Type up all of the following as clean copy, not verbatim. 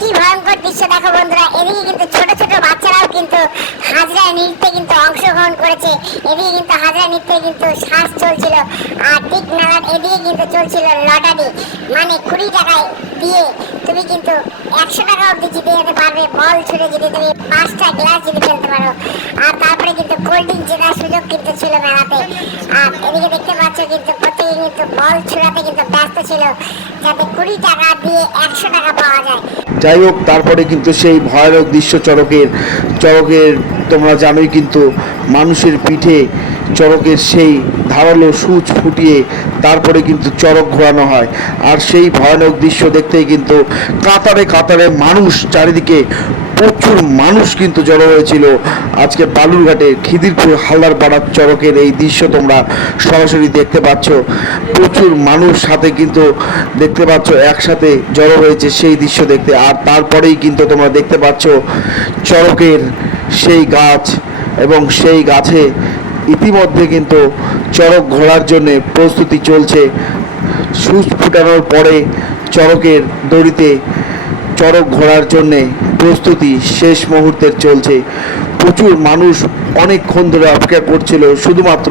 কি ভয়ঙ্কর দৃশ্য দেখো বন্ধুরা। এদিকে কিন্তু ছোট ছোট বাচ্চারাও কিন্তু হাজরা নৃত্যে কিন্তু অংশগ্রহণ করেছে। এদিকে কিন্তু হাজরা নৃত্যে কিন্তু শ্বাস চলছিল। আর ঠিক নাগাদ এদিকে কিন্তু চলছিল লটারি, মানে 20 টাকায় দিয়ে তুমি কিন্তু 100 টাকা অব্দি জিতে যেতে পারবে। বল ছুড়ে যদি তুমি 5টা গ্লাস যদি ফেলতে পারো। আর তারপরে কিন্তু কোল্ড ড্রিঙ্ক জেতার সুযোগ কিন্তু ছিল মেলাতে। আর এদিকে দেখতে পাচ্ছ কিন্তু প্রত্যেকে কিন্তু বল ছুড়াতে কিন্তু ব্যস্ত ছিল, যাতে 20 টাকা দিয়ে 100 টাকা পাওয়া যায়। যাই হোক, তারপরে কিন্তু সেই ভয়ানক দৃশ্য চড়কের তোমরা জানোই কিন্তু মানুষের পিঠে চড়কের সেই ধারালো সূচ ফুটিয়ে তারপরে কিন্তু চড়ক ঘোরানো হয়। আর সেই ভয়ানক দৃশ্য দেখতেই কিন্তু কাতারে কাতারে মানুষ, চারিদিকে প্রচুর মানুষ কিন্তু জড়ো হয়েছিল। আজকে বালুরঘাটে খিদিরপুর হালদারপাড়ার চড়কের এই দৃশ্য তোমরা সরাসরি দেখতে পাচ্ছ। প্রচুর মানুষ সাথে কিন্তু দেখতে পাচ্ছ একসাথে জড়ো হয়েছে সেই দৃশ্য দেখতে। আর তারপরেই কিন্তু তোমরা দেখতে পাচ্ছ চড়কের সেই গাছ, এবং সেই গাছে ইতিমধ্যে কিন্তু চড়ক ঘোরার জন্যে প্রস্তুতি চলছে। সুচ ফুটানোর পরে চড়কের দড়িতে চড়ক ঘোরার জন্যে প্রস্তুতি শেষ মুহূর্তের চলছে। প্রচুর মানুষ অনেকক্ষণ ধরে অপেক্ষা করছিল শুধুমাত্র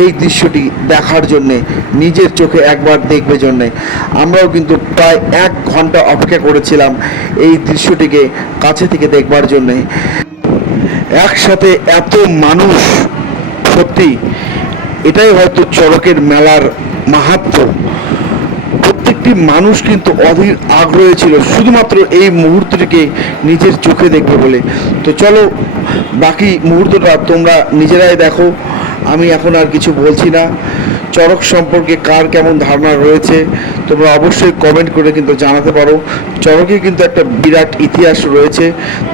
এই দৃশ্যটি দেখার জন্যে, নিজের চোখে একবার দেখবে জন্যে। আমরাও কিন্তু প্রায় 1 ঘন্টা অপেক্ষা করেছিলাম এই দৃশ্যটিকে কাছে থেকে দেখবার জন্যে। একসাথে এত মানুষ, সত্যি এটাই হয়তো চড়কের মেলার মাহাত্ম্য। প্রত্যেকটি মানুষ কিন্তু অধীর আগ্রহে ছিল শুধুমাত্র এই মুহূর্তটিকে নিজের চোখে দেখবে বলে। তো চলো, বাকি মুহূর্তটা তোমরা নিজেরাই দেখো। আমি এখন আর কিছু বলছি না। চড়ক সম্পর্কে কার কেমন ধারণা রয়েছে তোমরা অবশ্যই কমেন্ট করে কিন্তু জানাতে পারো। চড়কে কিন্তু একটা বিরাট ইতিহাস রয়েছে,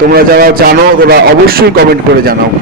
তোমরা যারা জানো ওরা অবশ্যই কমেন্ট করে জানাও।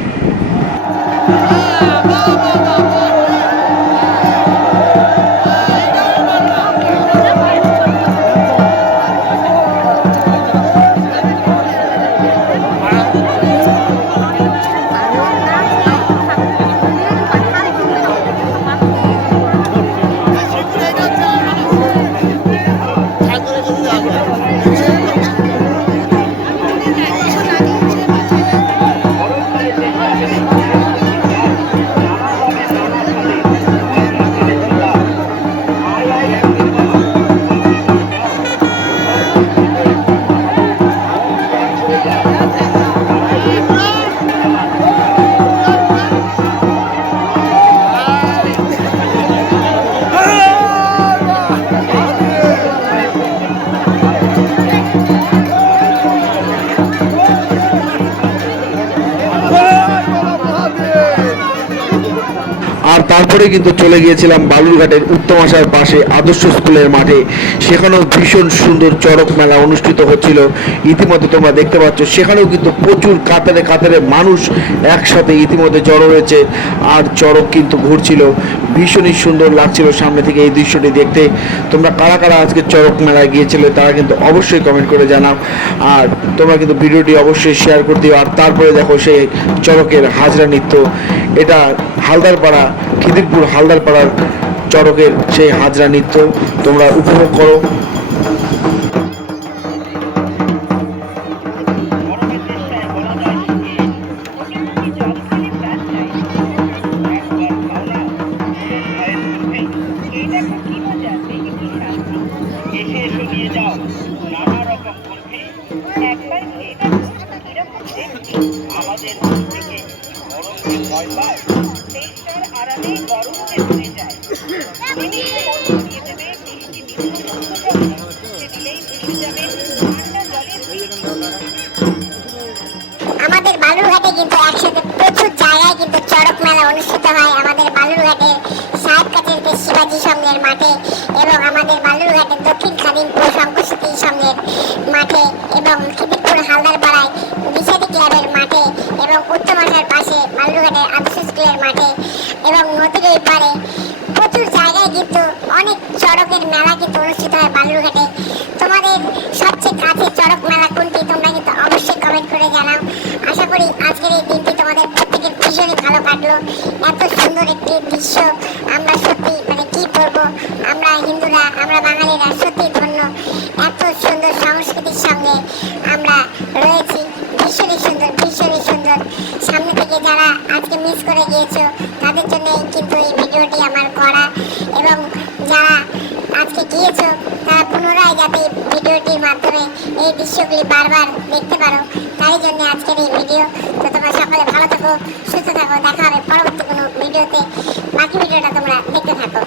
আর তারপরে কিন্তু চলে গিয়েছিলাম বালুরঘাটের উত্তম আশার পাশে আদর্শ স্কুলের মাঠে। সেখানেও ভীষণ সুন্দর চড়ক মেলা অনুষ্ঠিত হচ্ছিল। ইতিমধ্যে তোমরা দেখতে পাচ্ছ সেখানেও কিন্তু প্রচুর কাতারে কাতারে মানুষ একসাথে ইতিমধ্যে জড়ো হয়েছে, আর চড়ক কিন্তু ঘুরছিল। ভীষণই সুন্দর লাগছিল সামনে থেকে এই দৃশ্যটি দেখতে। তোমরা কারা কারা আজকে চড়ক মেলায় গিয়েছিলে তারা কিন্তু অবশ্যই কমেন্ট করে জানাও। আর তোমরা কিন্তু ভিডিওটি অবশ্যই শেয়ার করে দিও। আর তারপরে দেখো সেই চড়কের হাজরা নৃত্য। এটা হালদারপাড়া, খিদিরপুর হালদারপাড়ার চড়কের সেই হাজরা নৃত্য তোমরা উপভোগ করো। আমাদের বালুরঘাটে কিন্তু একসাথে প্রচুর জায়গায় কিন্তু চড়ক মেলা অনুষ্ঠিত হয়। আমাদের বালুরঘাটের সাহেবকাছের শিবাজি সংঘের মাঠে, এবং আমাদের বালুরঘাটের দক্ষিণ খাদিমপুর শঙ্করস্মৃতি সংঘের মাঠে, এবং খিদিরপুর হালদারপাড়ায় বিষাদি ক্লাবের মাঠে, এবং উত্তম আশার পাশে বালুরঘাটের আদর্শ স্কুলের মাঠে, এবং নদীর ওই পারে প্রচুর জায়গায় কিন্তু অনেক চড়কের মেলা কিন্তু অনুষ্ঠিত হয় বালুরঘাটে। তোমাদের সবচেয়ে কাছে চড়ক মেলা কোনটি তোমরা কিন্তু অবশ্যই কমেন্ট করে জানাও। আশা করি আজকের এই দিনটি তোমাদের প্রত্যেকের ভীষণই ভালো কাটলো। এত সুন্দর একটি দৃশ্য, আমরা সত্যি মানে কি বলবো, আমরা হিন্দুরা, আমরা বাঙালিরা সত্যি ধন্য। এত সুন্দর সংস্কৃতির সঙ্গে আমরা রয়েছি। ভীষণই সুন্দর, ভীষণই সুন্দর। সামনে থেকে যারা আজকে মিস করে গিয়েছো তাদের জন্য কিন্তু এই ভিডিওটি আমার করা, এবং যারা আজকে গিয়েছো তারা পুনরায় যাতে ভিডিওটির মাধ্যমে এই দৃশ্যগুলি বারবার দেখতে পারো, তাই জন্য আজকের এই ভিডিও। তো তোমরা সকলে ভালো থাকো, সুস্থ থাকো, দেখা হবে পরবর্তী কোনো ভিডিওতে। বাকি ভিডিওটা তোমরা দেখতে থাকো।